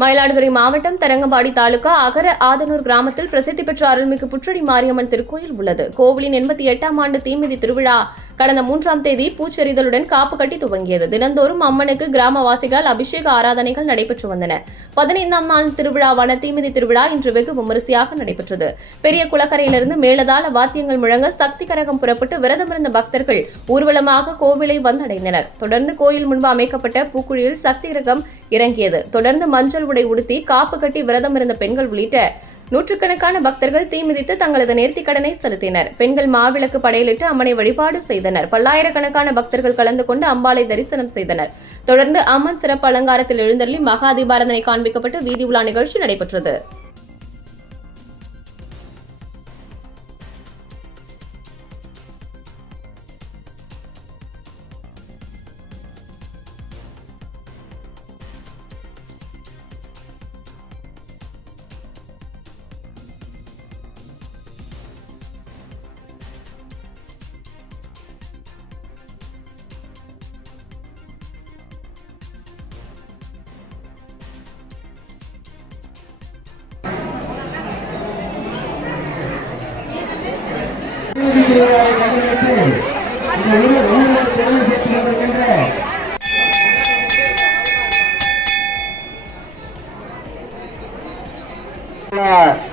மயிலாடுதுறை மாவட்டம் தரங்கம்பாடி தாலுகா அகர ஆதனூர் கிராமத்தில் பிரசித்தி பெற்ற அருள்மிகு புற்றடி மாரியம்மன் திருக்கோயில் உள்ளது. கோவிலின் 88ஆம் ஆண்டு தீமிதி திருவிழா கடந்த 3ஆம் தேதி பூச்செறிதலுடன் காப்பு கட்டி துவங்கியது. தினந்தோறும் அம்மனுக்கு கிராமவாசிகளால் அபிஷேக ஆராதனைகள் நடைபெற்று வந்தன. 15ஆம் நாள் திருவிழாவான தீமிதி திருவிழா இன்று வெகு விமரிசையாக நடைபெற்றது. பெரிய குளக்கரையிலிருந்து மேளதாள வாத்தியங்கள் முழங்க சக்தி கரகம் புறப்பட்டு விரதமிருந்த பக்தர்கள் ஊர்வலமாக கோவிலை வந்தடைந்தனர். தொடர்ந்து கோயில் முன்பு அமைக்கப்பட்ட பூக்குழியில் சக்தி கரகம் இறங்கியது. தொடர்ந்து மஞ்சள் உடை உடுத்தி காப்பு கட்டி விரதம் இருந்த பெண்கள் உள்ளிட்ட நூற்றுக்கணக்கான பக்தர்கள் தீ மிதித்து தங்களது நேர்த்திக் கடனை செலுத்தினர். பெண்கள் மாவிளக்கு படையலிட்டு அம்மனை வழிபாடு செய்தனர். பல்லாயிரக்கணக்கான பக்தர்கள் கலந்து கொண்டு அம்பாளை தரிசனம் செய்தனர். தொடர்ந்து அம்மன் சிறப்பு அலங்காரத்தில் எழுந்தருளி மகா தீபாராதனை காண்பிக்கப்பட்டு வீதி உலா நிகழ்ச்சி நடைபெற்றது.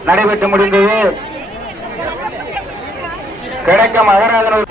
நடைபெற்று முடிந்தது. கிழக்கம் அகராதனூர்